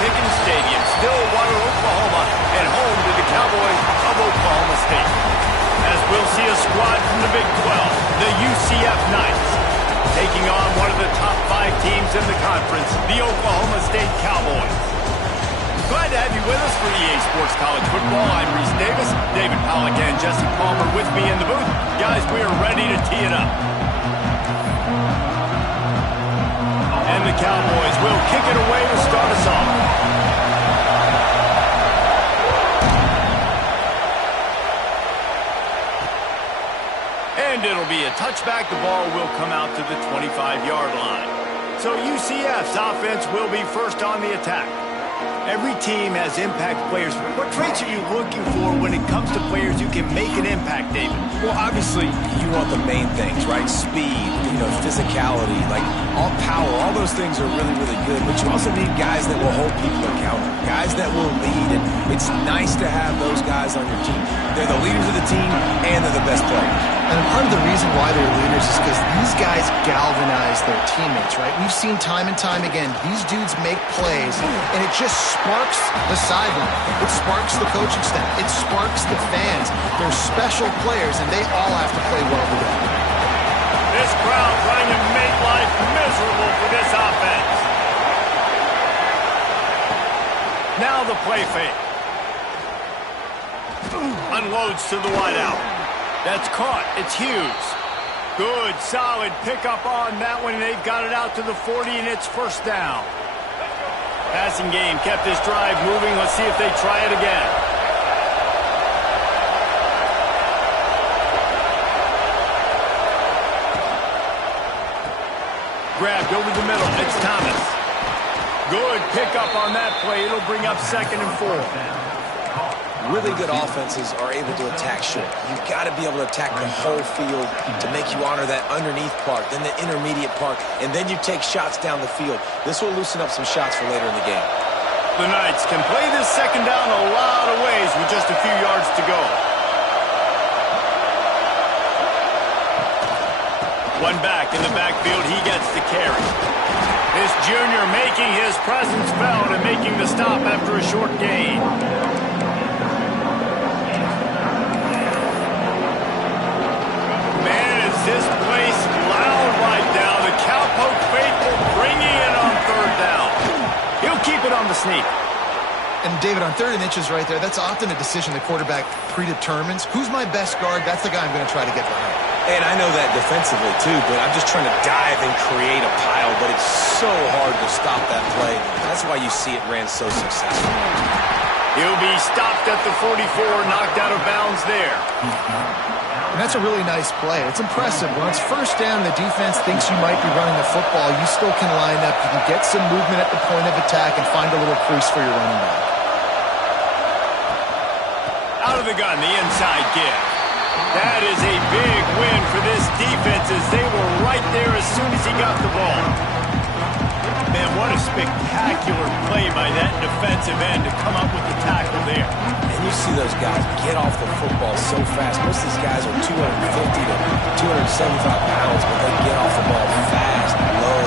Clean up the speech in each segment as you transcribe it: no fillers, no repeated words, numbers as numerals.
Pickens Stadium, Stillwater, Oklahoma, and home to the Cowboys of Oklahoma State. As we'll see a squad from the Big 12, the UCF Knights, taking on one of the top 5 teams in the conference, the Oklahoma State Cowboys. Glad to have you with us for EA Sports College Football. I'm Reese Davis, David Pollack, and Jesse Palmer with me in the booth. Guys, we are ready to tee it up. And the Cowboys will kick it away to start us off. And it'll be a touchback. The ball will come out to the 25-yard line. So UCF's offense will be first on the attack. Every team has impact players. What traits are you looking for when it comes to players who can make an impact, David? Well, obviously, you want the main things, right? Speed, physicality, like all power, all those things are really, really good. But you also need guys that will hold people accountable, guys that will lead. And it's nice to have those guys on your team. They're the leaders of the team, and they're the best players. And part of the reason why they're leaders is because these guys galvanize their teammates, right? We've seen time and time again, these dudes make plays, and it just sparks the sideline. It sparks the coaching staff. It sparks the fans. They're special players, and they all have to play well together. This crowd trying to make life miserable for this offense. Now the play fake. Unloads to the wideout. That's caught. It's Hughes. Good, solid pickup on that one. They've got it out to the 40, and it's first down. Passing game kept this drive moving. Let's see if they try it again. Grabbed over the middle. It's Thomas. Good pickup on that play. It'll bring up 2nd and 4. Really good offenses are able to attack short. You've got to be able to attack the whole field to make you honor that underneath part, then the intermediate part, and then you take shots down the field. This will loosen up some shots for later in the game. The Knights can play this second down a lot of ways with just a few yards to go. One back in the backfield. He gets the carry. This junior making his presence felt and making the stop after a short gain. This place loud right now. The Cowpoke faithful bringing it on 3rd down. He'll keep it on the sneak. And David, on 3rd and inches right there, that's often a decision the quarterback predetermines. Who's my best guard? That's the guy I'm going to try to get behind. And I know that defensively too, but I'm just trying to dive and create a pile, but it's so hard to stop that play. That's why you see it ran so successful. He'll be stopped at the 44, knocked out of bounds there. And that's a really nice play. It's impressive. When it's first down, the defense thinks you might be running the football. You still can line up. You can get some movement at the point of attack and find a little crease for your running back. Out of the gun, the inside give. That is a big win for this defense as they were right there as soon as he got the ball. Man, what a spectacular play by that defensive end to come up with the tackle there. And you see those guys get off the football so fast. Most of these guys are 250 to 275 pounds, but they get off the ball fast, low.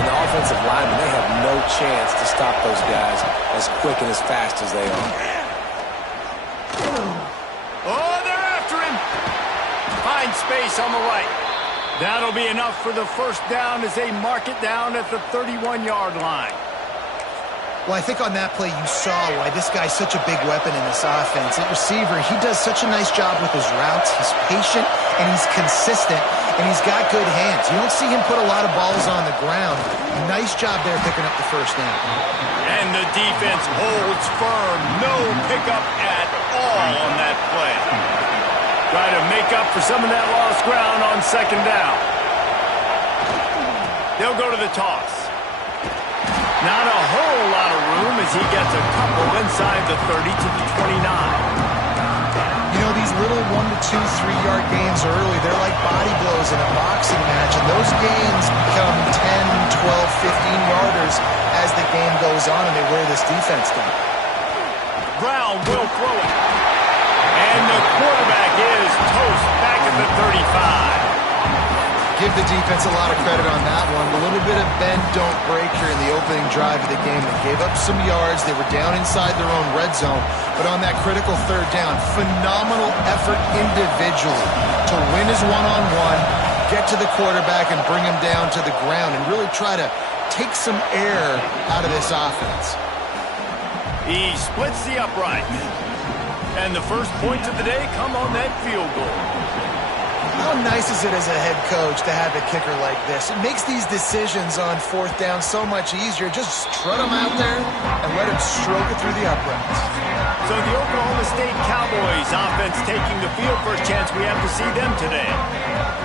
And the offensive linemen, they have no chance to stop those guys as quick and as fast as they are. Oh, they're after him. Finds space on the right. That'll be enough for the first down as they mark it down at the 31-yard line. Well, I think on that play you saw why this guy's such a big weapon in this offense. At receiver, he does such a nice job with his routes. He's patient, and he's consistent, and he's got good hands. You don't see him put a lot of balls on the ground. Nice job there picking up the first down. And the defense holds firm. No pickup at all on that play. Try to make up for some of that lost ground on 2nd down. They'll go to the toss. Not a whole lot of room as he gets a couple inside the 30 to the 29. You know, these little 1 to 2, 3-yard gains early, they're like body blows in a boxing match, and those gains become 10, 12, 15-yarders as the game goes on, and they wear this defense down. Brown will throw it. And the quarterback is toast back at the 35. give the defense a lot of credit on that one. A little bit of bend, don't break here in the opening drive of the game. They gave up some yards. They were down inside their own red zone. But on that critical third down, phenomenal effort individually to win his one-on-one, get to the quarterback and bring him down to the ground and really try to take some air out of this offense. He splits the upright. And the first points of the day come on that field goal. How nice is it as a head coach to have a kicker like this? It makes these decisions on fourth down so much easier. Just strut him out there and let him stroke it through the uprights. So the Oklahoma State Cowboys offense taking the field. First chance we have to see them today.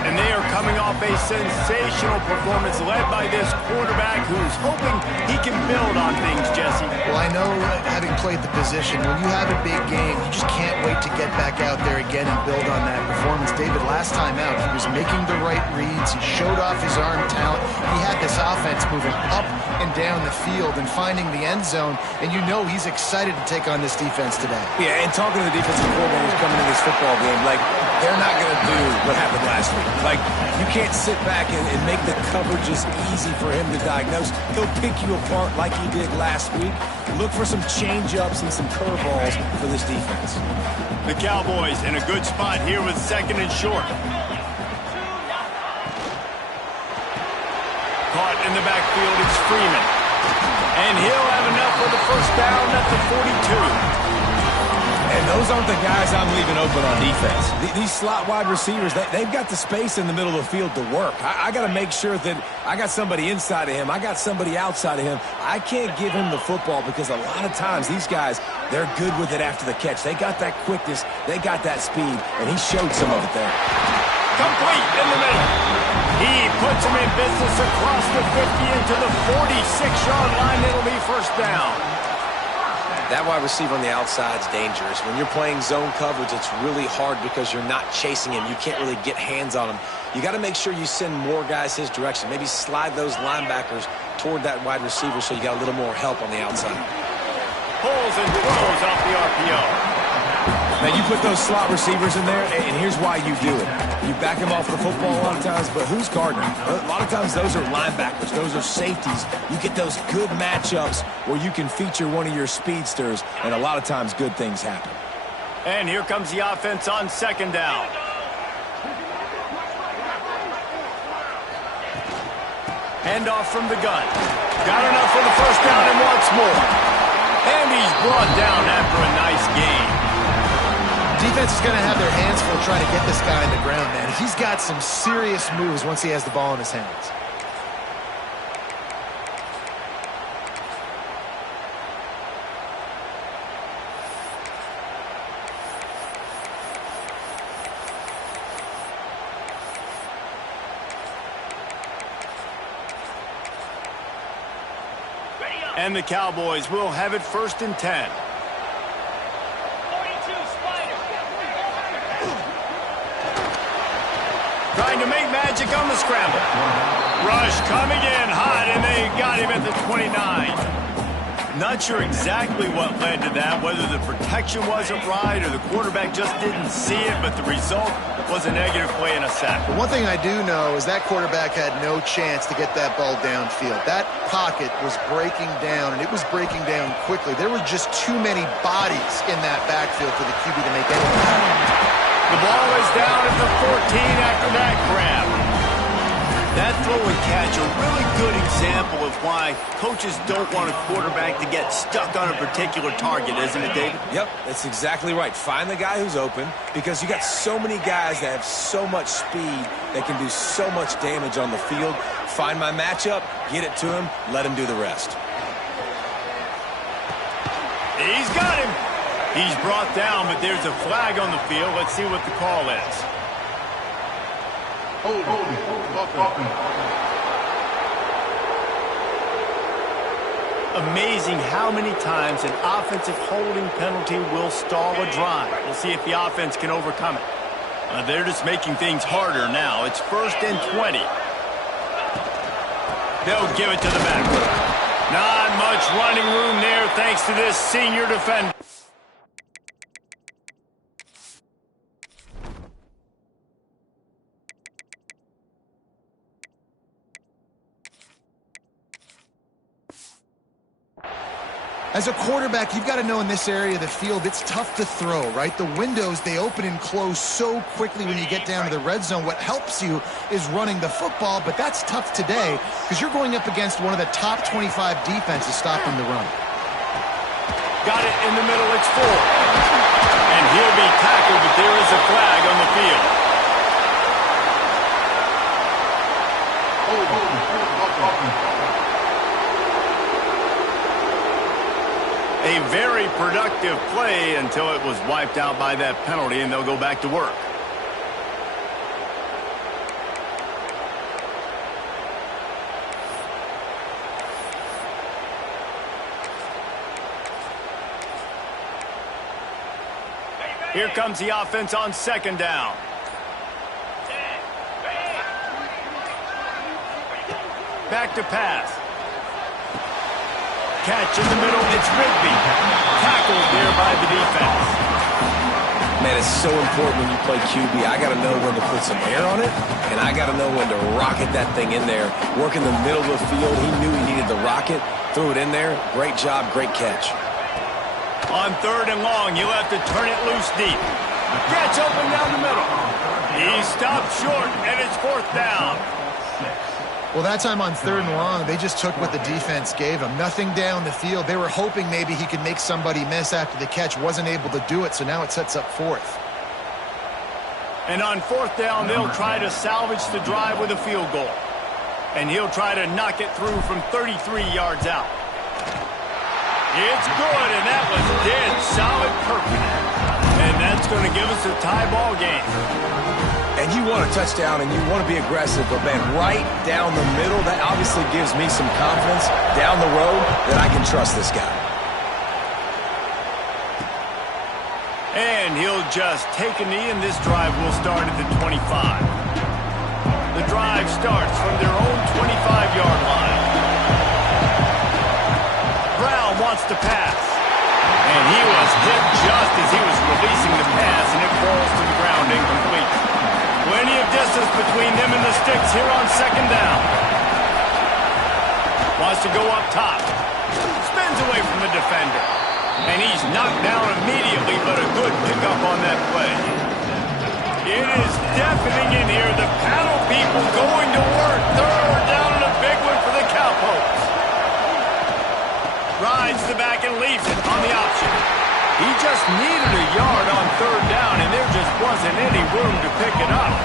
And they are coming off a sensational performance led by this quarterback who's hoping he can build on things, Jesse. Well, I know, having played the position, when you have a big game, you just can't wait to get back out there again and build on that performance. David, last time out, he was making the right reads. He showed off his arm talent. He had this offense moving up and down the field and finding the end zone. And you know he's excited to take on this defense today. Yeah, and talking to the defensive coordinators coming into this football game, like, they're not going to do what happened last week. Like, you can't sit back and make the coverages easy for him to diagnose. He'll pick you apart like he did last week. Look for some change-ups and some curveballs for this defense. The Cowboys in a good spot here with second and short. Caught in the backfield, it's Freeman. And he'll have enough for the first down at the 42. And those aren't the guys I'm leaving open on defense. These slot wide receivers, they've got the space in the middle of the field to work. I got to make sure that I got somebody inside of him. I got somebody outside of him. I can't give him the football because a lot of times these guys, they're good with it after the catch. They got that quickness. They got that speed, and he showed some of it there. Complete in the middle. He puts him in business across the 50 into the 46-yard line. It'll be first down. That wide receiver on the outside is dangerous. When you're playing zone coverage, it's really hard because you're not chasing him. You can't really get hands on him. You got to make sure you send more guys his direction. Maybe slide those linebackers toward that wide receiver so you got a little more help on the outside. Pulls and throws off the RPO. Now, you put those slot receivers in there, and here's why you do it. You back them off the football a lot of times, but who's guarding them? A lot of times those are linebackers. Those are safeties. You get those good matchups where you can feature one of your speedsters, and a lot of times good things happen. And here comes the offense on second down. Handoff from the gun. Got enough for the first down and wants more. And he's brought down after a nice game. Defense is going to have their hands full trying to get this guy on the ground, man. He's got some serious moves once he has the ball in his hands. And the Cowboys will have it first and 10. Trying to make magic on the scramble. Rush coming in hot, and they got him at the 29. Not sure exactly what led to that, whether the protection wasn't right or the quarterback just didn't see it, but the result was a negative play and a sack. But one thing I do know is that quarterback had no chance to get that ball downfield. That pocket was breaking down, and it was breaking down quickly. There were just too many bodies in that backfield for the QB to make anything happen. The ball is down at the 14 after that grab. That throw and catch, a really good example of why coaches don't want a quarterback to get stuck on a particular target, isn't it, David? Yep, that's exactly right. Find the guy who's open because you got so many guys that have so much speed that can do so much damage on the field. Find my matchup, get it to him, let him do the rest. He's got him. He's brought down, but there's a flag on the field. Let's see what the call is. Amazing how many times an offensive holding penalty will stall a drive. We'll see if the offense can overcome it. They're just making things harder now. It's first and 20. They'll give it to the back. Not much running room there thanks to this senior defender. As a quarterback, you've got to know in this area of the field, it's tough to throw, right? The windows, they open and close so quickly when you get down to the red zone. What helps you is running the football, but that's tough today because you're going up against one of the top 25 defenses stopping the run. Got it in the middle, it's 4. And he'll be tackled, but there is a flag on the field. A very productive play until it was wiped out by that penalty, and they'll go back to work. Here comes the offense on second down. Back to pass. Catch in the middle, it's Rigby. Tackled there by the defense. Man, it's so important when you play QB. I got to know when to put some air on it, and I got to know when to rocket that thing in there. Work in the middle of the field. He knew he needed the rocket. Threw it in there. Great job, great catch. On third and long, you'll have to turn it loose deep. Gets open down the middle. He stopped short, and it's fourth down. Well, that time on third and long, they just took what the defense gave them. Nothing down the field. They were hoping maybe he could make somebody miss after the catch. Wasn't able to do it, so now it sets up fourth. And on fourth down, they'll try to salvage the drive with a field goal. And he'll try to knock it through from 33 yards out. It's good, and that was dead solid perfect. And that's going to give us a tie ball game. And you want a touchdown, and you want to be aggressive, but, man, right down the middle, that obviously gives me some confidence down the road that I can trust this guy. And he'll just take a knee, and this drive will start at the 25. The drive starts from their own 25-yard line. Brown wants to pass. And he was hit just as he was releasing the pass, and it falls to the ground incomplete. Plenty of distance between them and the sticks here on second down. Wants to go up top. Spins away from the defender. And he's knocked down immediately, but a good pickup on that play. It is deafening in here. The paddle people going to work. Third down and a big one for the Cowpokes. Rides the back and leaves it on the option. He just needed a yard on third down, and there just wasn't any room to pick it up.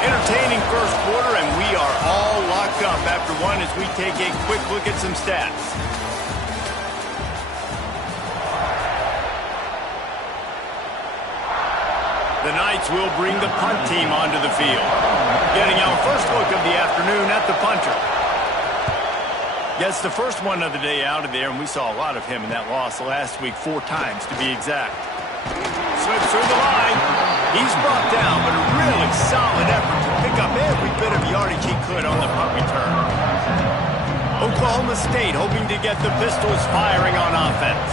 Entertaining first quarter, and we are all locked up after one as we take a quick look at some stats. The Knights will bring the punt team onto the field. Getting our first look of the afternoon at the punter. Gets the first one of the day out of there, and we saw a lot of him in that loss last week, 4 times to be exact. Slips through the line. He's brought down, but a really solid effort to pick up every bit of yardage he could on the punt return. Oklahoma State hoping to get the Pistols firing on offense.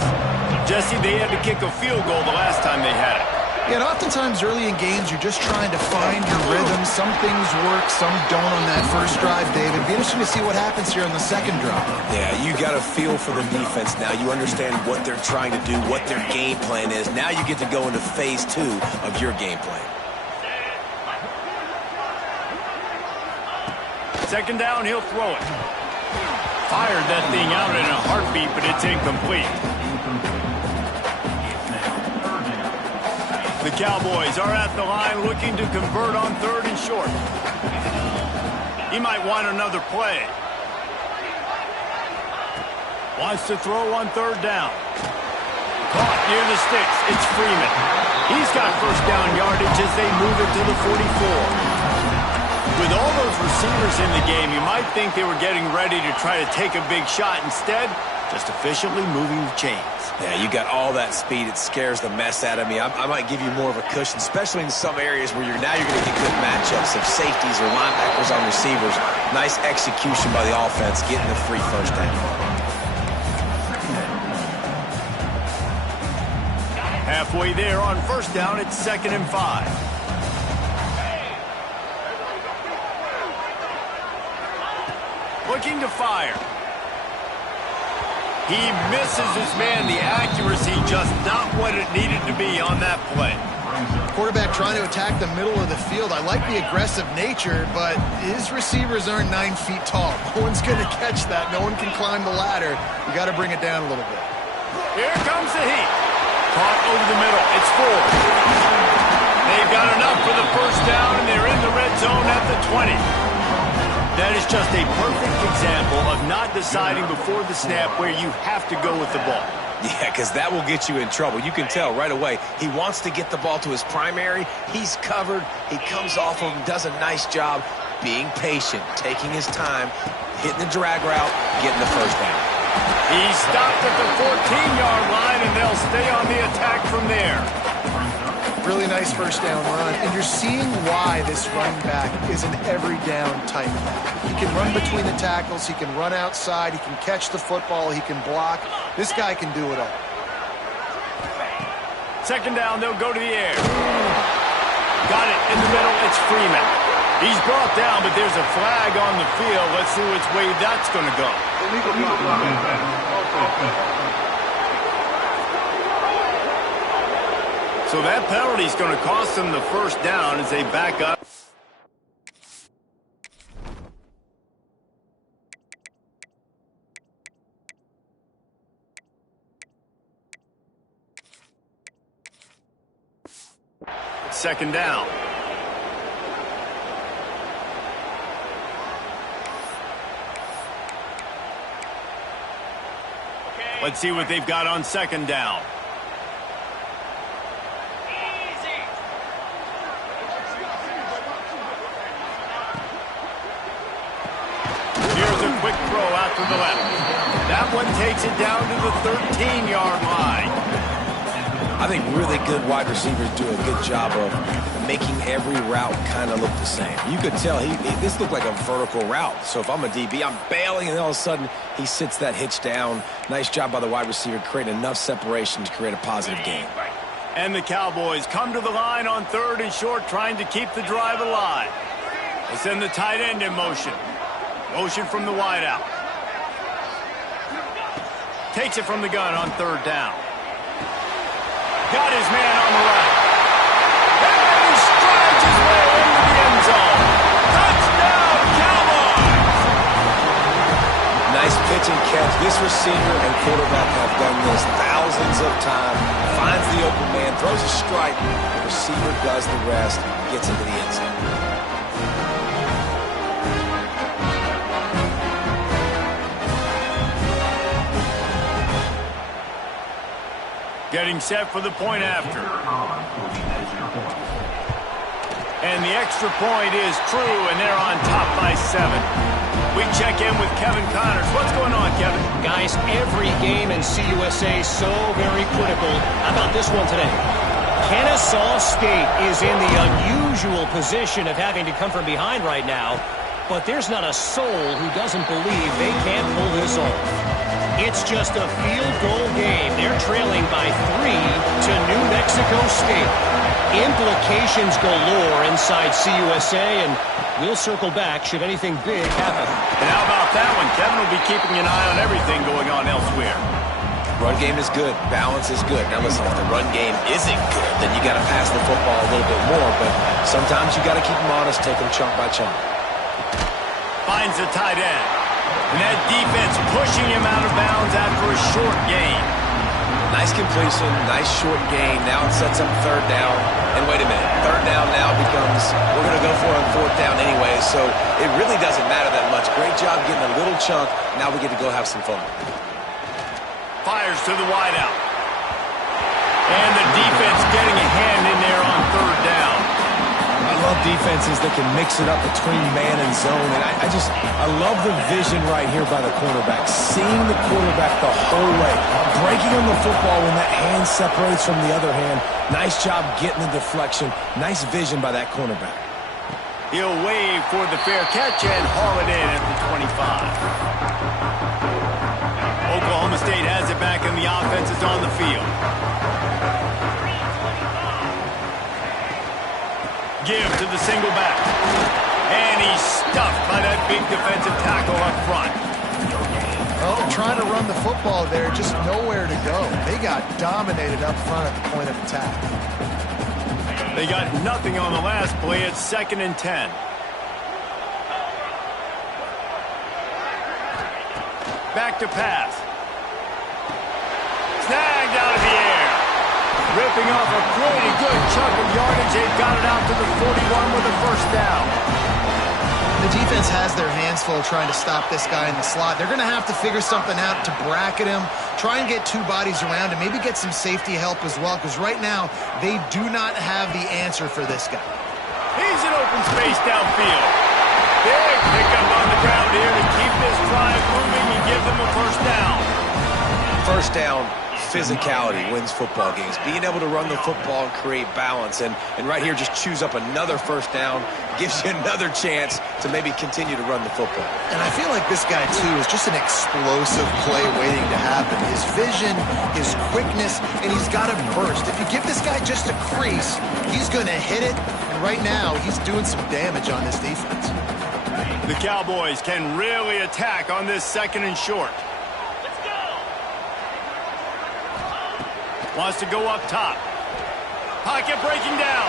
Jesse, they had to kick a field goal the last time they had it. Yeah, and oftentimes early in games, you're just trying to find your rhythm. Some things work, some don't on that first drive, David. It'd be interesting to see what happens here on the second drive. Yeah, you got a feel for the defense now. You understand what they're trying to do, what their game plan is. Now you get to go into phase 2 of your game plan. Second down, he'll throw it. Fired that thing out in a heartbeat, but it's incomplete. The Cowboys are at the line looking to convert on third and short. He might want another play. Wants to throw on third down. Caught near the sticks. It's Freeman. He's got first down yardage as they move it to the 44. With all those receivers in the game, you might think they were getting ready to try to take a big shot. Instead, just efficiently moving the chains. Yeah, you got all that speed. It scares the mess out of me. I might give you more of a cushion, especially in some areas where you're going to get good matchups of safeties or linebackers on receivers. Nice execution by the offense, getting the free first down. Halfway there on first down, it's 2nd and 5. Looking to fire. He misses his man. The accuracy just not what it needed to be on that play. Quarterback trying to attack the middle of the field. I like the aggressive nature, but his receivers aren't 9 feet tall. No one's going to catch that. No one can climb the ladder. You got to bring it down a little bit. Here comes the heat. Caught over the middle. It's 4. They've got enough for the first down, and they're in the red zone at the 20. That is just a perfect example of not deciding before the snap where you have to go with the ball. Yeah, because that will get you in trouble. You can tell right away. He wants to get the ball to his primary. He's covered. He comes off of him, does a nice job being patient, taking his time, hitting the drag route, getting the first down. He stopped at the 14-yard line, and they'll stay on the attack from there. Really nice first down run, and you're seeing why this running back is an every down type back. He can run between the tackles, he can run outside, he can catch the football, he can block. This guy can do it all. Second down, they'll go to the air. Got it in the middle, it's Freeman. He's brought down, but there's a flag on the field. Let's see which way that's going to go. So that penalty is going to cost them the first down as they back up. Second down. Let's see what they've got on second down. Here's a quick throw out to the left. That one takes it down to the 13-yard line. I think really good wide receivers do a good job of making every route kind of look the same. You could tell this looked like a vertical route. So if I'm a DB, I'm bailing, and all of a sudden he sits that hitch down. Nice job by the wide receiver, creating enough separation to create a positive gain. And the Cowboys come to the line on 3rd and short, trying to keep the drive alive. They send the tight end in motion. Motion from the wideout. Takes it from the gun on 3rd down. Got his man on the right. And he strides his way into the end zone. Touchdown, Cowboys! Nice pitch and catch. This receiver and quarterback have done this thousands of times. Finds the open man, throws a strike. The receiver does the rest, gets into the end zone. Getting set for the point after. And the extra point is true, and they're on top by 7. We check in with Kevin Connors. What's going on, Kevin? Guys, every game in CUSA is so very critical. How about this one today? Kennesaw State is in the unusual position of having to come from behind right now, but there's not a soul who doesn't believe they can't pull this off. It's just a field goal game. They're trailing by 3 to New Mexico State. Implications galore inside CUSA, and we'll circle back should anything big happen. And how about that one? Kevin will be keeping an eye on everything going on elsewhere. Run game is good. Balance is good. Now listen, if the run game isn't good, then you got to pass the football a little bit more, but sometimes you got to keep them honest, take them chunk by chunk. Finds the tight end. And that defense pushing him out of bounds after a short gain. Nice completion, nice short gain. Now it sets up 3rd down. And wait a minute, 3rd down now becomes, we're going to go for it on 4th down anyway, so it really doesn't matter that much. Great job getting a little chunk. Now we get to go have some fun. Fires to the wideout. And the defense getting a hand in there on 3rd down. I love defenses that can mix it up between man and zone, and I love the vision right here by the quarterback, seeing the quarterback the whole way, breaking on the football when that hand separates from the other hand. Nice job getting the deflection. Nice vision by that cornerback. He'll wave for the fair catch and haul it in at the 25. Oklahoma State has it back, and the offense is on the field. Give to the single back. And he's stuffed by that big defensive tackle up front. Well, they're trying to run the football there, just nowhere to go. They got dominated up front at the point of attack. They got nothing on the last play. It's 2nd and 10. Back to pass. Snagged out of the air. Ripping off a pretty good chunk of yardage. They've got it out to the 41 with a first down. The defense has their hands full trying to stop this guy in the slot. They're going to have to figure something out to bracket him, try and get two bodies around him, maybe get some safety help as well, because right now they do not have the answer for this guy. He's in open space downfield. Big pickup on the ground here to keep this drive moving and give them a first down. First down, physicality wins football games. Being able to run the football and create balance. And right here, just choose up another first down. Gives you another chance to maybe continue to run the football. And I feel like this guy, too, is just an explosive play waiting to happen. His vision, his quickness, and he's got a burst. If you give this guy just a crease, he's going to hit it. And right now, he's doing some damage on this defense. The Cowboys can really attack on this 2nd and short. Wants to go up top. Pocket breaking down.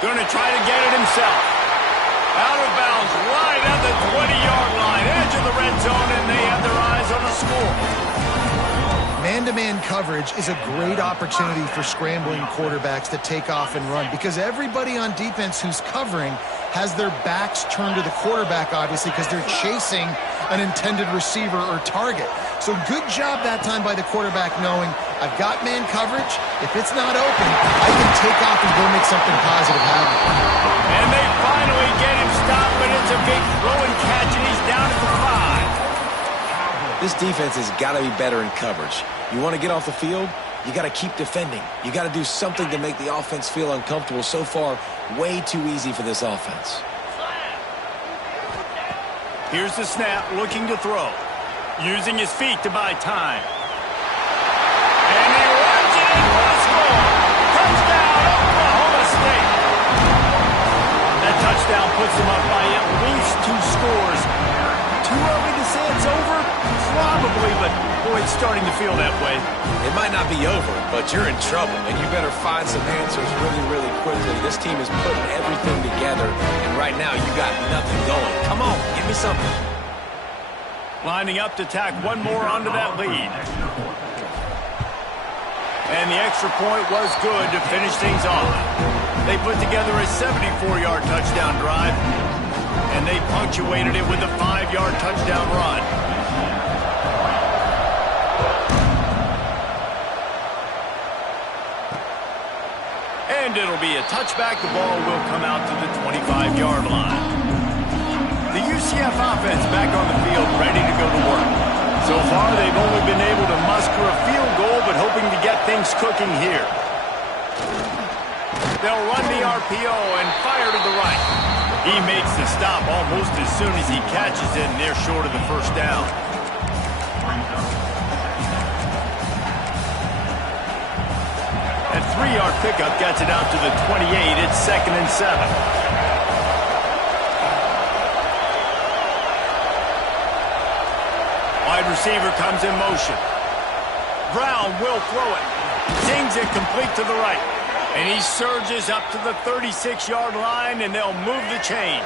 Going to try to get it himself. Out of bounds, right at the 20-yard line. Edge of the red zone, and they have their eyes on the score. Man-to-man coverage is a great opportunity for scrambling quarterbacks to take off and run, because everybody on defense who's covering has their backs turned to the quarterback, obviously, because they're chasing an intended receiver or target. So good job that time by the quarterback knowing, I've got man coverage. If it's not open, I can take off and go make something positive happen. And they finally get him stopped, but it's a big throw and catch, and he's down at the 5. This defense has got to be better in coverage. You want to get off the field, you got to keep defending. You got to do something to make the offense feel uncomfortable. So far, way too easy for this offense. Here's the snap, looking to throw. Using his feet to buy time. And he runs it in for a score. Touchdown, Oklahoma State. That touchdown puts them up by at least 2 scores. Too early to say it's over? Probably, but boy, it's starting to feel that way. It might not be over, but you're in trouble, and you better find some answers really, really quickly. This team is putting everything together, and right now you got nothing going. Come on, give me something. Lining up to tack one more onto that lead. And the extra point was good to finish things off. They put together a 74-yard touchdown drive, and they punctuated it with a 5-yard touchdown run. And it'll be a touchback. The ball will come out to the 25-yard line. The UCF offense back on the field, ready to go to work. So far, they've only been able to muster a field goal, but hoping to get things cooking here. They'll run the RPO and fire to the right. He makes the stop almost as soon as he catches it, and they're short of the first down. That 3-yard pickup gets it out to the 28. It's 2nd and 7. Wide receiver comes in motion. Brown will throw it. Zings it complete to the right. And he surges up to the 36-yard line, and they'll move the chain.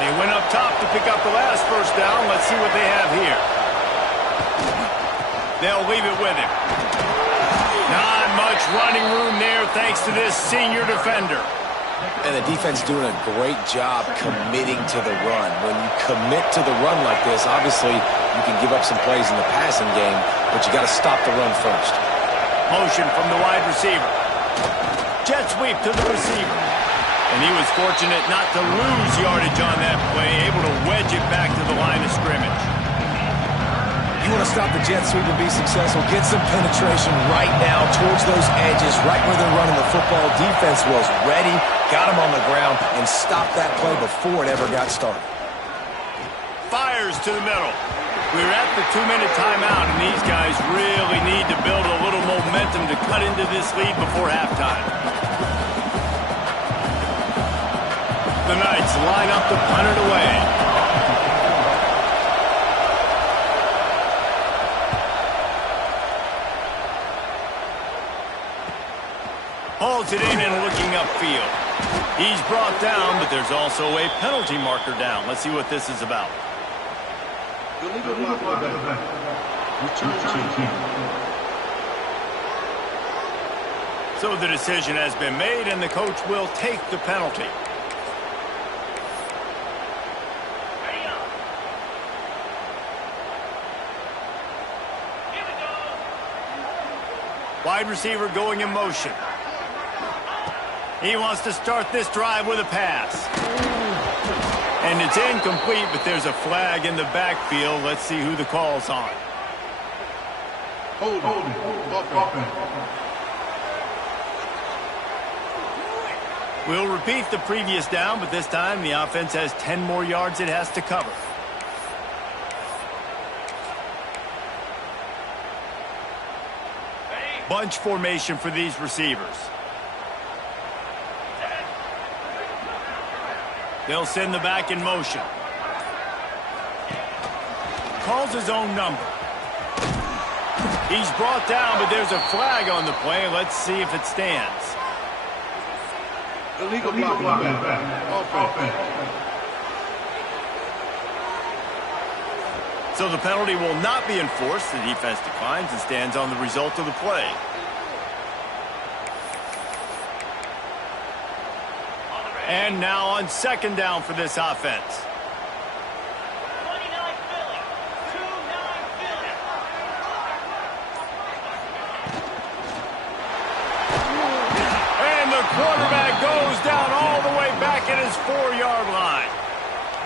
They went up top to pick up the last first down. Let's see what they have here. They'll leave it with him. Not much running room there thanks to this senior defender. And the defense doing a great job committing to the run. When you commit to the run like this, obviously you can give up some plays in the passing game, but you got to stop the run first. Motion from the wide receiver. Jet sweep to the receiver. And he was fortunate not to lose yardage on that play, able to wedge it back to the line of scrimmage. You want to stop the jet sweep and be successful, get some penetration right now towards those edges, right where they're running the football. Defense was ready, got him on the ground, and stopped that play before it ever got started. Fires to the middle. We're at the 2-minute timeout, and these guys really need to build a little momentum to cut into this lead before halftime. The Knights line up to punt it away. Hauls it in and looking upfield. He's brought down, but there's also a penalty marker down. Let's see what this is about. So the decision has been made, and the coach will take the penalty. Wide receiver going in motion. He wants to start this drive with a pass. And it's incomplete, but there's a flag in the backfield. Let's see who the call's on. Hold it. We'll repeat the previous down, but this time the offense has 10 more yards it has to cover. Bunch formation for these receivers. They'll send the back in motion. Calls his own number. He's brought down, but there's a flag on the play. Let's see if it stands. Illegal blocking. Offense. So the penalty will not be enforced. The defense declines and stands on the result of the play. And now on second down for this offense. And the quarterback goes down all the way back at his 4-yard line.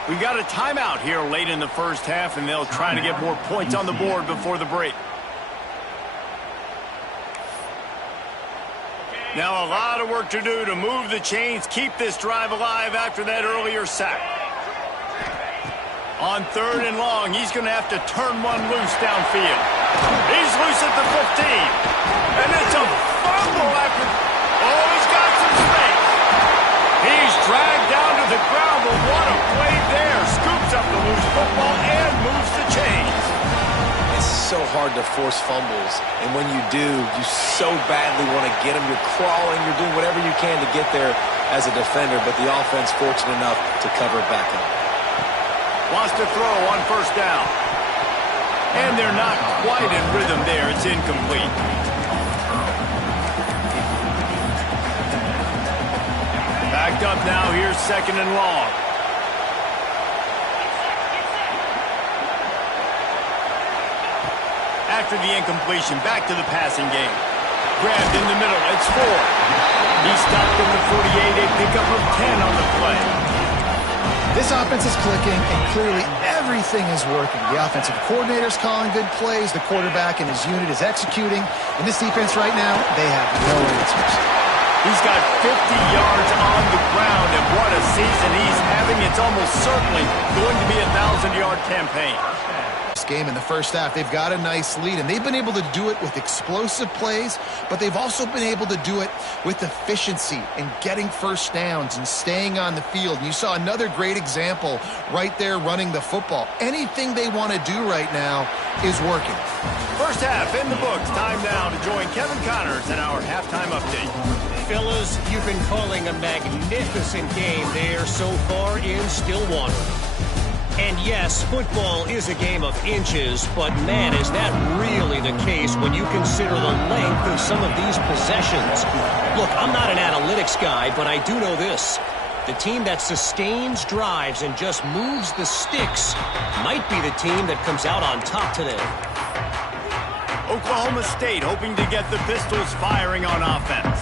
We got a timeout here late in the first half, and they'll try to get more points on the board before the break. Now a lot of work to do to move the chains, keep this drive alive after that earlier sack. On third and long, he's going to have to turn one loose downfield. He's loose at the 15. And it's a fumble after... Oh, he's got some space. He's dragged down to the ground, but what a play there. Scoops up the loose football and moves the chains. It's so hard to force fumbles, and when you do, you so badly want to get them. You're crawling, you're doing whatever you can to get there as a defender, but the offense fortunate enough to cover it back up. Wants to throw on first down. And they're not quite in rhythm there. It's incomplete. Backed up now. Here's second and long. After the incompletion, back to the passing game. Grabbed in the middle. It's 4. He stopped in the 48. A pickup of 10 on the play. This offense is clicking, and clearly everything is working. The offensive coordinator's calling good plays. The quarterback and his unit is executing. In this defense right now, they have no answers. He's got 50 yards on the ground, and what a season he's having. It's almost certainly going to be a 1,000-yard campaign. Game in the first half, they've got a nice lead, and they've been able to do it with explosive plays, but they've also been able to do it with efficiency and getting first downs and staying on the field. And you saw another great example right there running the football. Anything they want to do right now is working. First half in the books. Time now to join Kevin Connors in our halftime update. Fellas, you've been calling a magnificent game there so far in Stillwater. And yes, football is a game of inches, but man, is that really the case when you consider the length of some of these possessions. Look, I'm not an analytics guy, but I do know this. The team that sustains drives and just moves the sticks might be the team that comes out on top today. Oklahoma State hoping to get the Pistols firing on offense.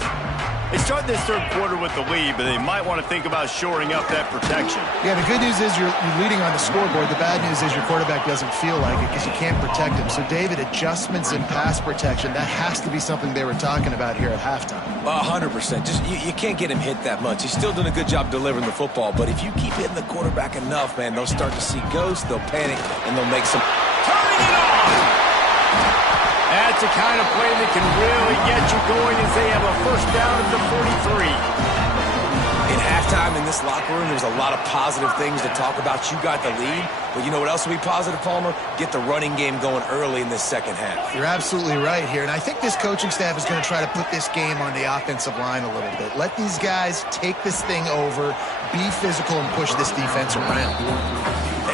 They start this third quarter with the lead, but they might want to think about shoring up that protection. Yeah, the good news is you're leading on the scoreboard. The bad news is your quarterback doesn't feel like it because you can't protect him. So, David, adjustments in pass protection, that has to be something they were talking about here at halftime. 100%. Just you can't get him hit that much. He's still doing a good job delivering the football, but if you keep hitting the quarterback enough, man, they'll start to see ghosts, they'll panic, and they'll make some... Turning it on! That's the kind of play that can really get you going as they have a first down at the 43. It has halftime in this locker room, there's a lot of positive things to talk about. You got the lead, but you know what else will be positive, Palmer? Get the running game going early in this second half. You're absolutely right here, and I think this coaching staff is going to try to put this game on the offensive line a little bit. Let these guys take this thing over, be physical, and push this defense around.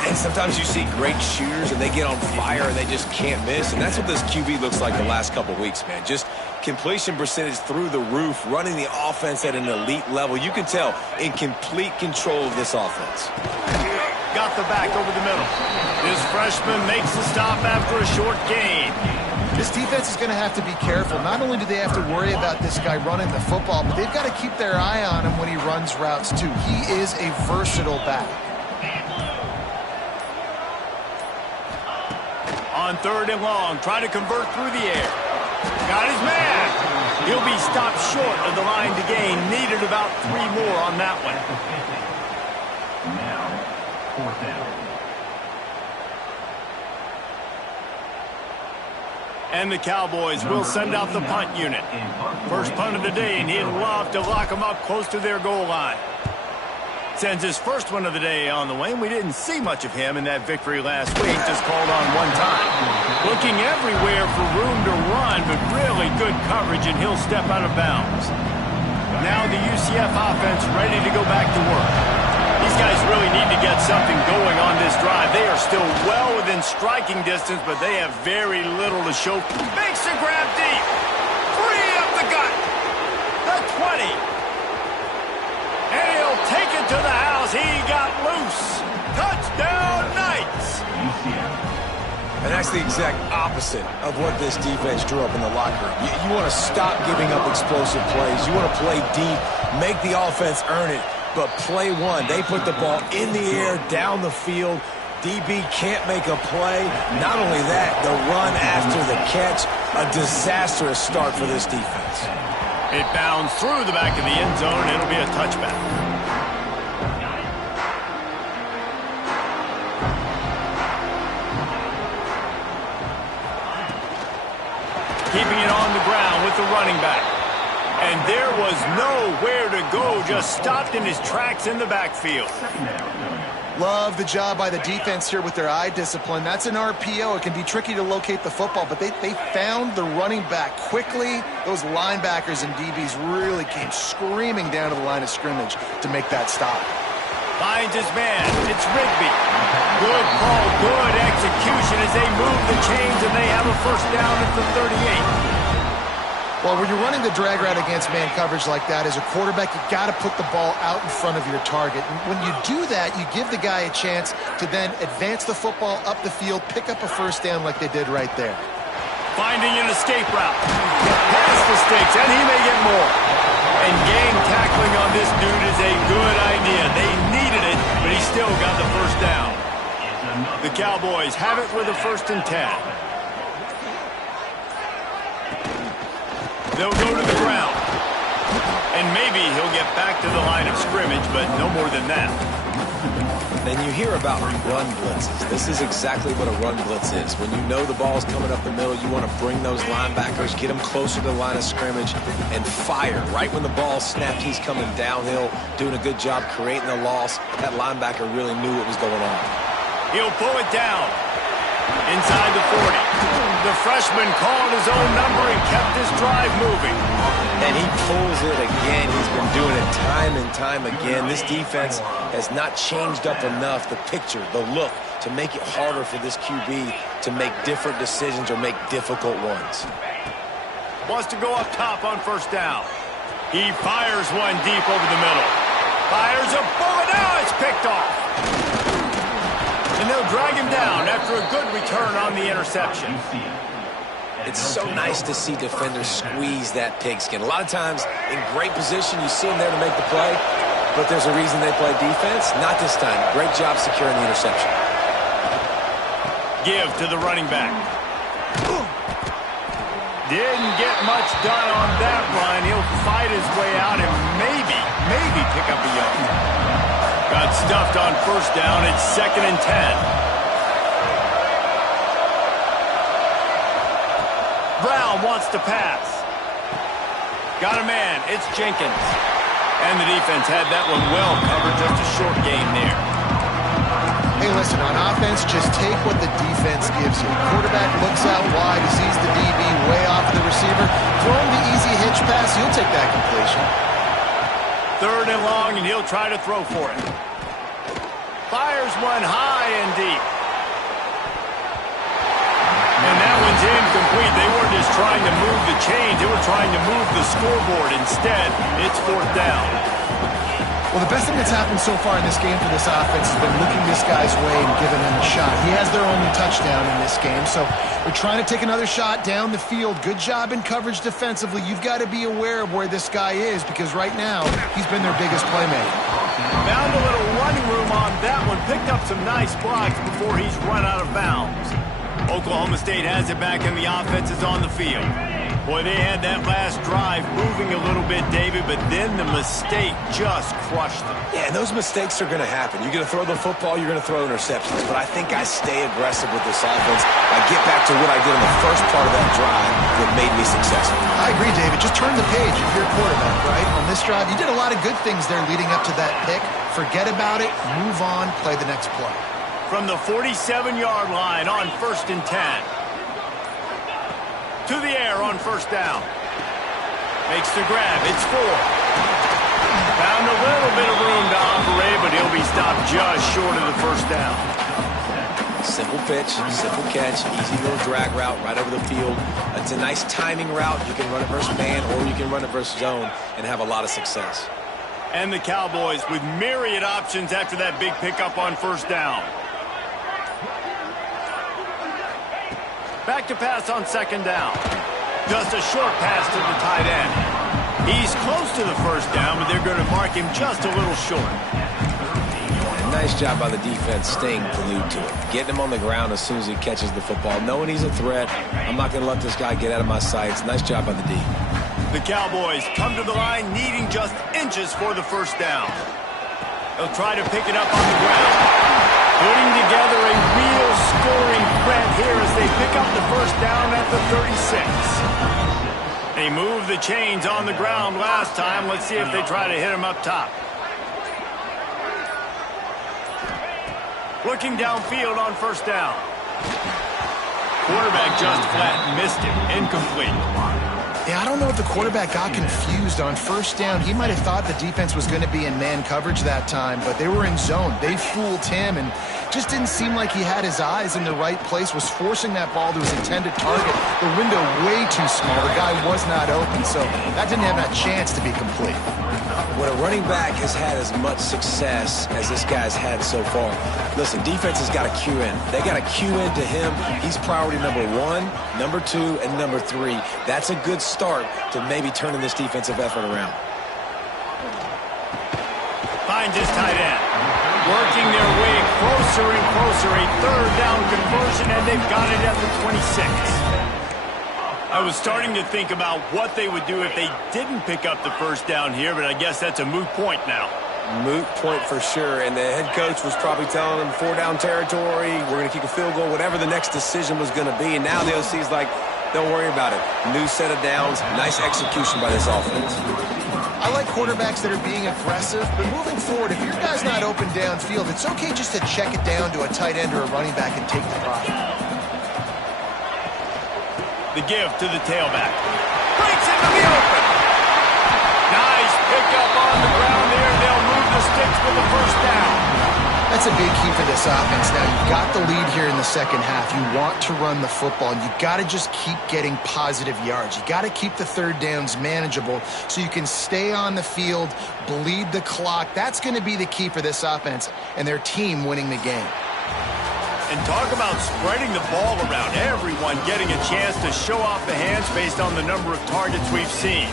And sometimes you see great shooters, and they get on fire, and they just can't miss, and that's what this QB looks like the last couple weeks, man. Just completion percentage through the roof, running the offense at an elite level. You can tell in complete control of this offense. Got the back over the middle. This freshman makes the stop after a short gain. This defense is going to have to be careful. Not only do they have to worry about this guy running the football, but they've got to keep their eye on him when he runs routes, too. He is a versatile back. On 3rd and long, trying to convert through the air. Got his man. He'll be stopped short of the line to gain. Needed about 3 more on that one. Now, 4th down. And the Cowboys will send out the punt unit. First punt of the day, and he'd love to lock them up close to their goal line. Sends his first one of the day on the way. We didn't see much of him in that victory last week, just called on one time. Looking everywhere for room to run, but really good coverage, and he'll step out of bounds. Now the UCF offense ready to go back to work. These guys really need to get something going on this drive. They are still well within striking distance, but they have very little to show. Makes a grab deep. Free up the gut. The 20. And he'll take it to the house. He got loose. Touchdown, Knights. And that's the exact opposite of what this defense drew up in the locker room. You want to stop giving up explosive plays. You want to play deep, make the offense earn it, but play one. They put the ball in the air, down the field. DB can't make a play. Not only that, the run after the catch, a disastrous start for this defense. It bounds through the back of the end zone, and it'll be a touchback. Keeping it on the ground with the running back. And there was nowhere to go, just stopped in his tracks in the backfield. Love the job by the defense here with their eye discipline. That's an RPO. It can be tricky to locate the football, but they found the running back quickly. Those linebackers and DBs really came screaming down to the line of scrimmage to make that stop. Finds his man. It's Rigby. Good call, good execution as they move the chains, and they have a first down at the 38. Well, when you're running the drag route against man coverage like that, as a quarterback, you got to put the ball out in front of your target. And when you do that, you give the guy a chance to then advance the football up the field, pick up a first down like they did right there. Finding an escape route. Past the stakes, and he may get more. And gang tackling on this dude is a good idea. They needed it, but he still got the first down. The Cowboys have it with a 1st and 10. They'll go to the ground. And maybe he'll get back to the line of scrimmage, but no more than that. And you hear about run blitzes. This is exactly what a run blitz is. When you know the ball's coming up the middle, you want to bring those linebackers, get them closer to the line of scrimmage, and fire. Right when the ball snapped, he's coming downhill, doing a good job creating the loss. That linebacker really knew what was going on. He'll pull it down. Inside the 40. The freshman called his own number and kept this drive moving. And he pulls it again. He's been doing it time and time again. This defense has not changed up enough the picture, the look, to make it harder for this QB to make different decisions or make difficult ones. Wants to go up top on first down. He fires one deep over the middle. Fires a bullet. Now it's picked off. And they'll drag him down after a good return on the interception. It's so nice to see defenders squeeze that pigskin. A lot of times, in great position, you see them there to make the play, but there's a reason they play defense. Not this time. Great job securing the interception. Give to the running back. Didn't get much done on that run. He'll fight his way out and maybe pick up a yard. Got stuffed on first down. It's 2nd and 10. Brown wants to pass. Got a man. It's Jenkins. And the defense had that one well covered, just a short game there. Hey, listen, on offense, just take what the defense gives you. Quarterback looks out wide, he sees the DB way off of the receiver. Throw him the easy hitch pass, he'll take that completion. 3rd and long, and he'll try to throw for it. Fires one high and deep. And that one's incomplete. They weren't just trying to move the chains, they were trying to move the scoreboard. Instead, it's 4th down. Well, the best thing that's happened so far in this game for this offense has been looking this guy's way and giving him a shot. He has their only touchdown in this game, so they're trying to take another shot down the field. Good job in coverage defensively. You've got to be aware of where this guy is because right now he's been their biggest playmaker. Found a little running room on that one. Picked up some nice blocks before he's run out of bounds. Oklahoma State has it back and the offense is on the field. Boy, they had that last drive moving a little bit, David, but then the mistake just crushed them. Yeah, and those mistakes are going to happen. You're going to throw the football, you're going to throw interceptions. But I think I stay aggressive with this offense. I get back to what I did in the first part of that drive that made me successful. I agree, David. Just turn the page if you're a quarterback, right? On this drive, you did a lot of good things there leading up to that pick. Forget about it, move on, play the next play. From the 47-yard line on 1st and 10. To the air on 1st down. Makes the grab. It's 4. Found a little bit of room to operate, but he'll be stopped just short of the 1st down. Simple pitch, simple catch, easy little drag route right over the field. It's a nice timing route. You can run it versus man or you can run it versus zone and have a lot of success. And the Cowboys with myriad options after that big pickup on 1st down. Back to pass on 2nd down. Just a short pass to the tight end. He's close to the 1st down, but they're going to mark him just a little short. Nice job by the defense staying glued to it. Getting him on the ground as soon as he catches the football. Knowing he's a threat, I'm not going to let this guy get out of my sights. Nice job by the D. The Cowboys come to the line needing just inches for the 1st down. They'll try to pick it up on the ground. Putting together a real scoring threat here as they pick up the 1st down at the 36. They moved the chains on the ground last time. Let's see if they try to hit him up top. Looking downfield on 1st down. Quarterback just flat missed him. Incomplete. Yeah, I don't know if the quarterback got confused on 1st down. He might have thought the defense was going to be in man coverage that time, but they were in zone. They fooled him and just didn't seem like he had his eyes in the right place, was forcing that ball to his intended target. The window way too small. The guy was not open, so that didn't have a chance to be complete. When a running back has had as much success as this guy's had so far, listen, defense has got to cue in. They got to cue into him. He's priority number 1, number 2, and number 3. That's a good start to maybe turning this defensive effort around. Finds his tight end. Working their way closer and closer. A 3rd down conversion, and they've got it at the 26. I was starting to think about what they would do if they didn't pick up the 1st down here, but I guess that's a moot point now. Moot point for sure, and the head coach was probably telling them 4-down territory, we're going to kick a field goal, whatever the next decision was going to be, and now the OC's like, don't worry about it. New set of downs, nice execution by this offense. I like quarterbacks that are being aggressive, but moving forward, if your guy's not open downfield, it's okay just to check it down to a tight end or a running back and take the profit. The give to the tailback. Breaks into the open. Nice pickup on the ground there. They'll move the sticks with the 1st down. That's a big key for this offense. Now, you've got the lead here in the 2nd half. You want to run the football. You've got to just keep getting positive yards. You've got to keep the 3rd downs manageable so you can stay on the field, bleed the clock. That's going to be the key for this offense and their team winning the game. And talk about spreading the ball around. Everyone getting a chance to show off the hands based on the number of targets we've seen.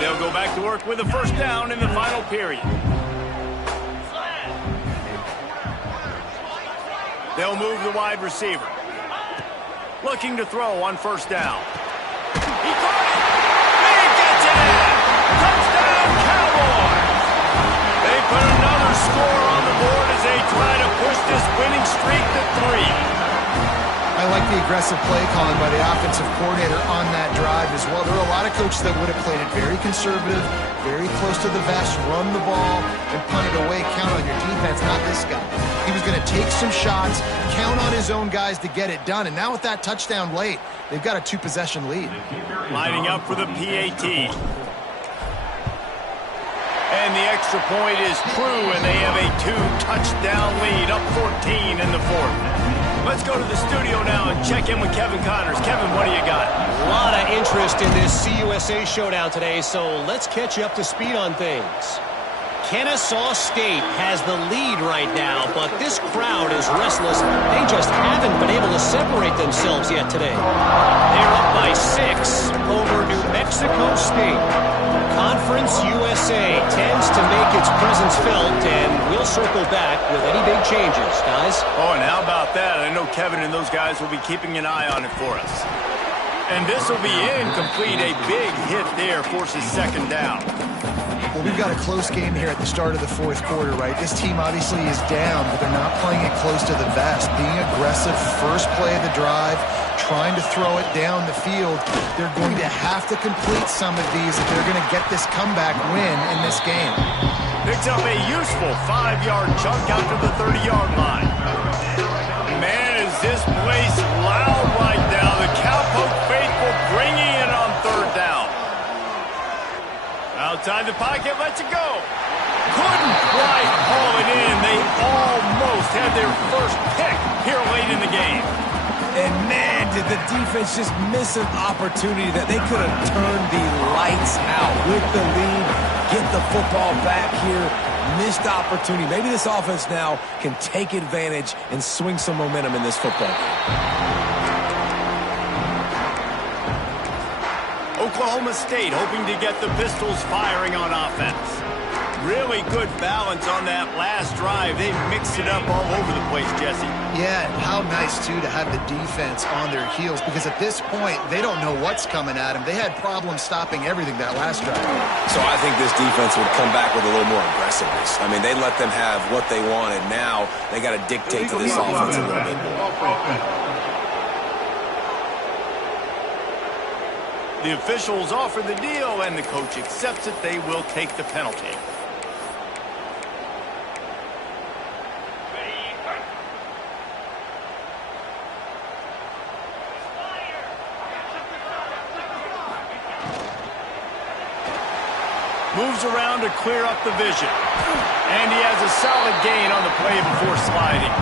They'll go back to work with a 1st down in the final period. They'll move the wide receiver. Looking to throw on 1st down. He caught it! And he gets it in! score on the board as they try to push this winning streak to 3. I like the aggressive play calling by the offensive coordinator on that drive as well. There are a lot of coaches that would have played it very conservative, very close to the vest, run the ball, and punt it away, count on your defense. Not this guy. He was going to take some shots, count on his own guys to get it done. And now with that touchdown late, they've got a 2-possession lead. Lining up for the PAT. And the extra point is true, and they have a 2-touchdown lead, up 14 in the fourth. Let's go to the studio now and check in with Kevin Connors. Kevin, what do you got? A lot of interest in this CUSA showdown today, so let's catch you up to speed on things. Kennesaw State has the lead right now, but this crowd is restless. They just haven't been able to separate themselves yet today. They're up by 6 over New Mexico State. Conference USA tends to make its presence felt, and we'll circle back with any big changes, guys. Oh, and how about that? I know Kevin and those guys will be keeping an eye on it for us. And this will be incomplete. A big hit there forces second down. Well, we've got a close game here at the start of the fourth quarter, right? This team obviously is down, but they're not playing it close to the vest. Being aggressive, first play of the drive, trying to throw it down the field. They're going to have to complete some of these if they're going to get this comeback win in this game. Picks up a useful 5-yard chunk out to the 30-yard line. Man, is this place loud right now. The Cowpoke faithful bringing it on third down. Outside the pocket, lets it go. Couldn't quite haul it in. They almost had their first pick here late in the game. And man, did the defense just miss an opportunity that they could have turned the lights out with the lead, get the football back here. Missed opportunity. Maybe this offense now can take advantage and swing some momentum in this football game. Oklahoma State hoping to get the Pistols firing on offense. Really good balance on that last drive. They mixed it up all over the place, Jesse. Yeah, and how nice, too, to have the defense on their heels, because at this point, they don't know what's coming at them. They had problems stopping everything that last drive. So I think this defense would come back with a little more aggressiveness. I mean, they let them have what they wanted. Now they got to dictate to this offense a little bit more. The officials offer the deal, and the coach accepts it. They will take the penalty. Moves around to clear up the vision. And he has a solid gain on the play before sliding.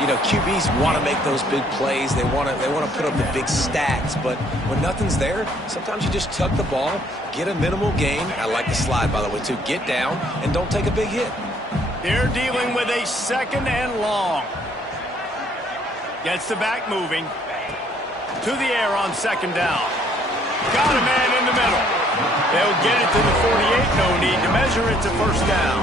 You know, QBs want to make those big plays. They want to put up the big stats. But when nothing's there, sometimes you just tuck the ball, get a minimal gain. I like the slide, by the way, too. Get down and don't take a big hit. They're dealing with a second and long. Gets the back moving. To the air on second down. Got a man in the middle. They'll get it to the 48. No need to measure it to first down.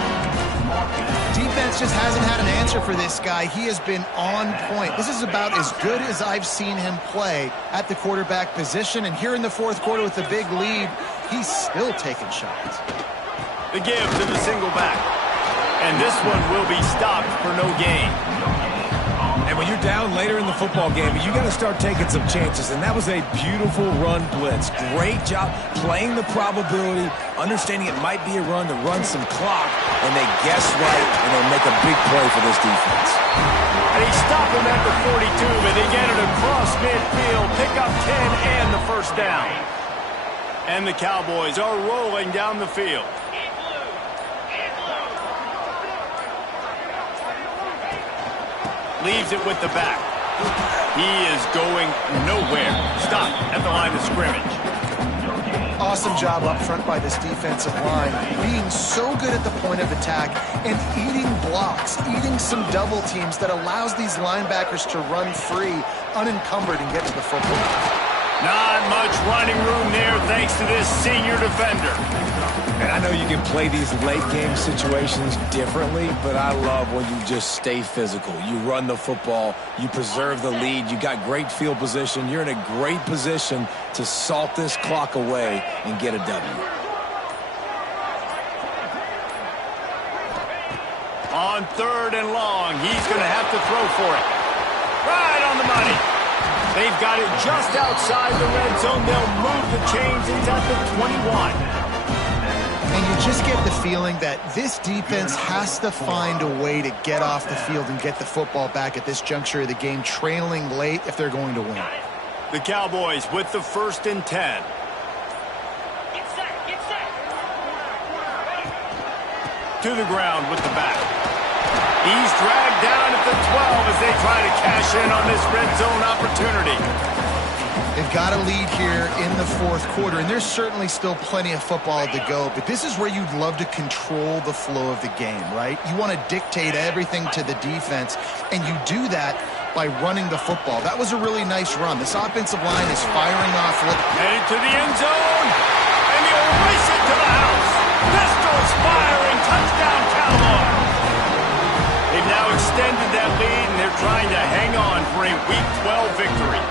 Defense just hasn't had an answer for this guy. He has been on point. This is about as good as I've seen him play at the quarterback position. And here in the fourth quarter with the big lead, he's still taking shots. The give to the single back. And this one will be stopped for no gain. And when you're down later in the football game, you got to start taking some chances. And that was a beautiful run blitz. Great job playing the probability, understanding it might be a run to run some clock. And they guess right, and they make a big play for this defense. And he stopped him at the 42, but they get it across midfield, pick up 10 and the first down. And the Cowboys are rolling down the field. Leaves it with the back. He is going nowhere. Stop at the line of scrimmage. Awesome job up front by this defensive line, being so good at the point of attack and eating blocks, eating some double teams that allows these linebackers to run free, unencumbered, and get to the football. Not much running room there thanks to this senior defender. And I know you can play these late game situations differently, but I love when you just stay physical. You run the football, you preserve the lead, you got great field position, you're in a great position to salt this clock away and get a W. 3rd and long. He's going to have to throw for it. Right on the money. They've got it just outside the red zone. They'll move the chains. It's at the 21. And you just get the feeling that this defense has to find a way to get off the field and get the football back at this juncture of the game, trailing late if they're going to win. The Cowboys with the 1st and 10. To the ground with the back. He's dragged down at the 12 as they try to cash in on this red zone opportunity. They've got a lead here in the 4th quarter, and there's certainly still plenty of football to go, but this is where you'd love to control the flow of the game, right? You want to dictate everything to the defense, and you do that by running the football. That was a really nice run. This offensive line is firing off. Headed to the end zone, and he'll race it to the house. Pistols firing, touchdown Cowboys. They've now extended that lead, and they're trying to hang on for a Week 12 victory.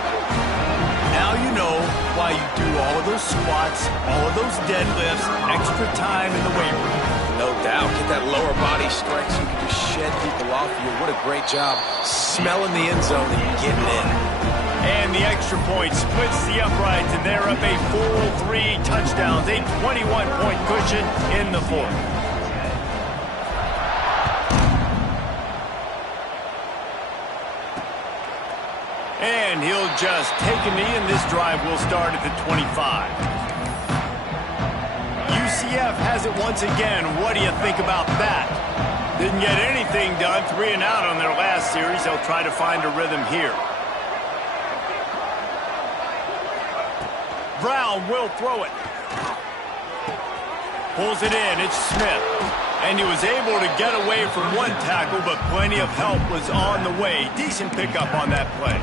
Now you know why you do all of those squats, all of those deadlifts, extra time in the weight room. No doubt. Get that lower body strength so you can just shed people off you. What a great job smelling the end zone and getting in. And the extra point splits the uprights, and they're up a full 3 touchdowns, a 21-point cushion in the 4th. And he'll just take a knee, and this drive will start at the 25. UCF has it once again. What do you think about that? Didn't get anything done. 3 and out on their last series. They'll try to find a rhythm here. Brown will throw it. Pulls it in. It's Smith. And he was able to get away from one tackle, but plenty of help was on the way. Decent pickup on that play.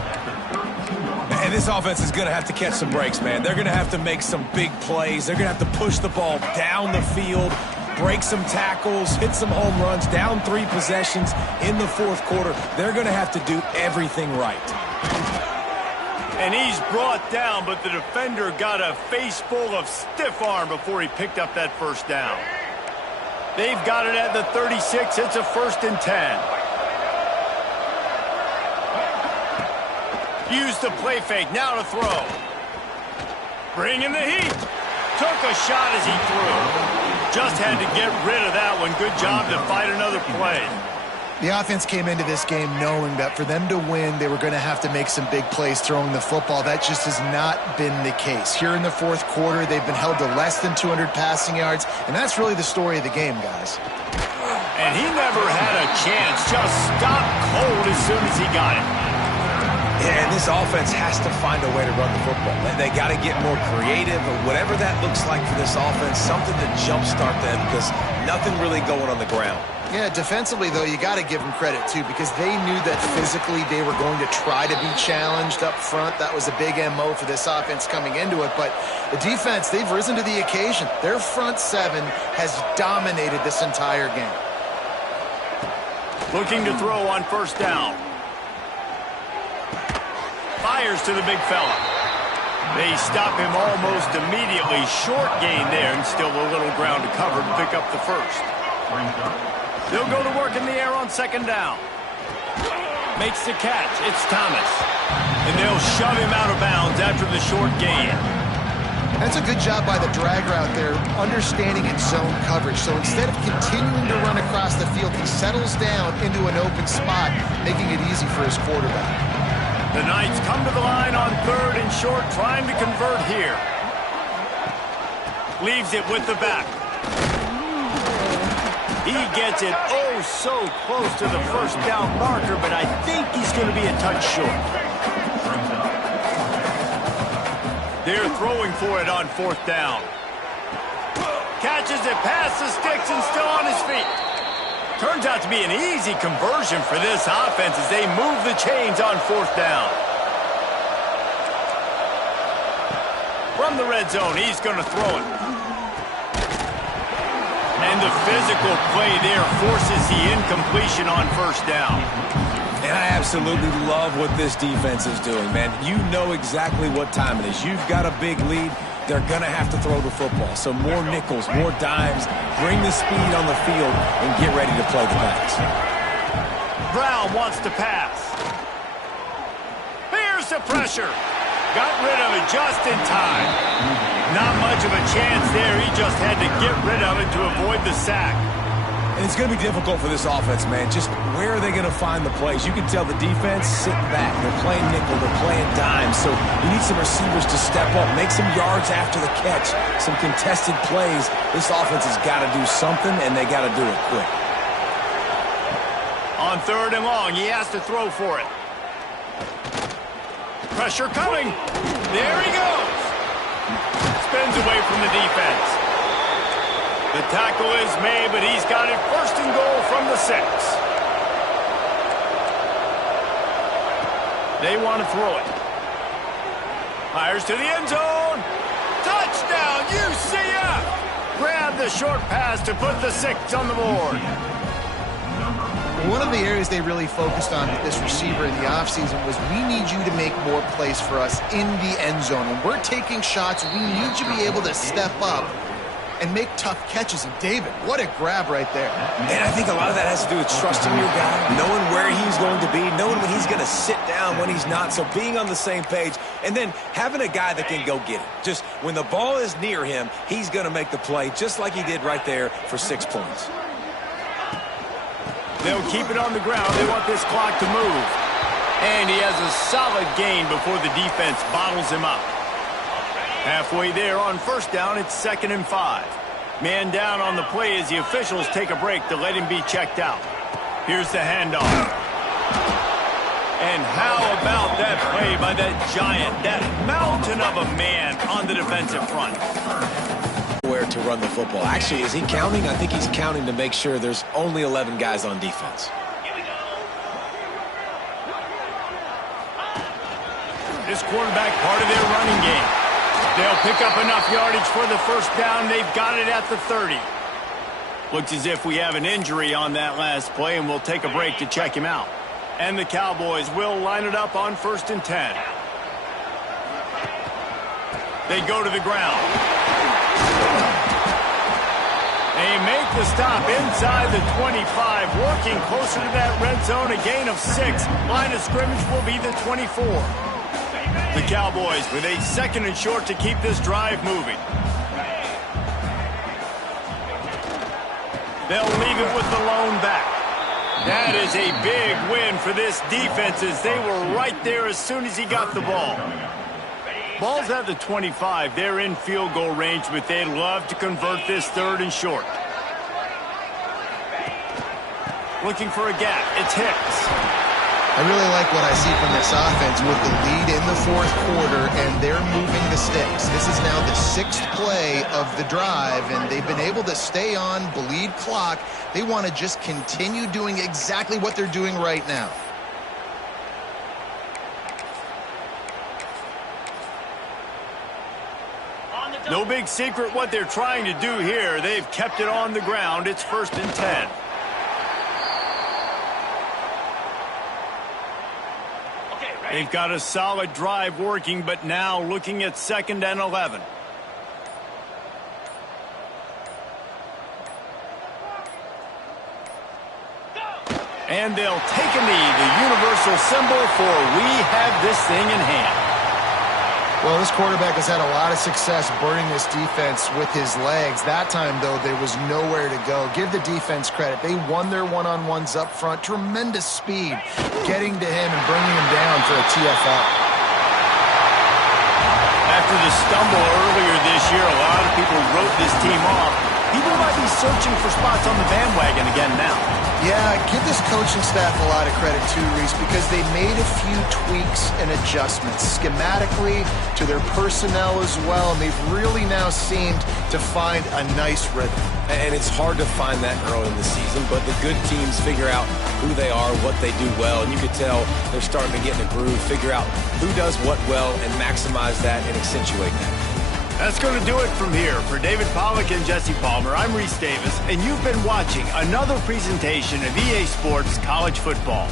And this offense is going to have to catch some breaks, man. They're going to have to make some big plays. They're going to have to push the ball down the field, break some tackles, hit some home runs, down 3 possessions in the 4th quarter. They're going to have to do everything right. And he's brought down, but the defender got a face full of stiff arm before he picked up that 1st down. They've got it at the 36. It's a 1st and 10. Use the play fake. Now to throw. Bring in the heat. Took a shot as he threw. Just had to get rid of that one. Good job to fight another play. The offense came into this game knowing that for them to win, they were going to have to make some big plays throwing the football. That just has not been the case. Here in the 4th quarter, they've been held to less than 200 passing yards, and that's really the story of the game, guys. And he never had a chance. Just stopped cold as soon as he got it. Yeah, and this offense has to find a way to run the football. They got to get more creative, or whatever that looks like for this offense, something to jumpstart them, because nothing really going on the ground. Yeah, defensively, though, you got to give them credit, too, because they knew that physically they were going to try to be challenged up front. That was a big MO for this offense coming into it. But the defense, they've risen to the occasion. Their front 7 has dominated this entire game. Looking to throw on 1st down. Fires to the big fella. They stop him almost immediately. Short gain there, and still a little ground to cover to pick up the 1st. They'll go to work in the air on 2nd down. Makes the catch. It's Thomas. And they'll shove him out of bounds after the short gain. That's a good job by the drag route there, understanding its zone coverage. So instead of continuing to run across the field, he settles down into an open spot, making it easy for his quarterback. The Knights come to the line on 3rd and short, trying to convert here. Leaves it with the back. He gets it oh so close to the 1st down marker, but I think he's going to be a touch short. They're throwing for it on 4th down. Catches it past the sticks and still on his feet. Turns out to be an easy conversion for this offense as they move the chains on 4th down. From the red zone, he's going to throw it. And the physical play there forces the incompletion on 1st down. And I absolutely love what this defense is doing, man. You know exactly what time it is. You've got a big lead. They're going to have to throw the football. So more nickels, more dimes, bring the speed on the field, and get ready to play the pass. Brown wants to pass. Here's the pressure. Got rid of it just in time. Not much of a chance there. He just had to get rid of it to avoid the sack. And it's going to be difficult for this offense, man. Just where are they going to find the plays? You can tell the defense sitting back. They're playing nickel. They're playing dime. So you need some receivers to step up, make some yards after the catch, some contested plays. This offense has got to do something, and they got to do it quick. On 3rd and long, he has to throw for it. Pressure coming. There he goes. Spins away from the defense. The tackle is made, but he's got it 1st and goal from the 6. They want to throw it. Fires to the end zone. Touchdown, UCF! Grab the short pass to put the 6 on the board. One of the areas they really focused on with this receiver in the offseason was we need you to make more plays for us in the end zone. When we're taking shots, we need you to be able to step up and make tough catches. And David, what a grab right there. And I think a lot of that has to do with trusting your guy, knowing where he's going to be, knowing when he's going to sit down, when he's not. So being on the same page, and then having a guy that can go get it. Just when the ball is near him, he's going to make the play, just like he did right there for 6 points. They'll keep it on the ground. They want this clock to move. And he has a solid gain before the defense bottles him up. Halfway there on 1st down, it's 2nd and 5. Man down on the play as the officials take a break to let him be checked out. Here's the handoff. And how about that play by that giant, that mountain of a man on the defensive front? Where to run the football. Actually, is he counting? I think he's counting to make sure there's only 11 guys on defense. This quarterback part of their running game. They'll pick up enough yardage for the 1st down. They've got it at the 30. Looks as if we have an injury on that last play, and we'll take a break to check him out. And the Cowboys will line it up on 1st and 10. They go to the ground. They make the stop inside the 25, working closer to that red zone, a gain of 6. Line of scrimmage will be the 24. The Cowboys with a 2nd and short to keep this drive moving. They'll leave it with the lone back. That is a big win for this defense as they were right there as soon as he got the ball. Ball's at the 25. They're in field goal range, but they'd love to convert this 3rd and short. Looking for a gap. It's Hicks. I really like what I see from this offense with the lead in the 4th quarter, and they're moving the sticks. This is now the 6th play of the drive, and they've been able to stay on, bleed clock. They want to just continue doing exactly what they're doing right now. No big secret what they're trying to do here. They've kept it on the ground. It's 1st and 10. They've got a solid drive working, but now looking at 2nd and 11. And they'll take a knee, the universal symbol for we have this thing in hand. Well, this quarterback has had a lot of success burning this defense with his legs. That time, though, there was nowhere to go. Give the defense credit. They won their one-on-ones up front. Tremendous speed getting to him and bringing him down for a TFL. After the stumble earlier this year, a lot of people wrote this team off. People might be searching for spots on the bandwagon again now. Yeah, give this coaching staff a lot of credit too, Reese, because they made a few tweaks and adjustments schematically to their personnel as well, and they've really now seemed to find a nice rhythm. And it's hard to find that early in the season, but the good teams figure out who they are, what they do well, and you can tell they're starting to get in a groove, figure out who does what well, and maximize that and accentuate that. That's going to do it from here. For David Pollack and Jesse Palmer, I'm Reese Davis, and you've been watching another presentation of EA Sports College Football.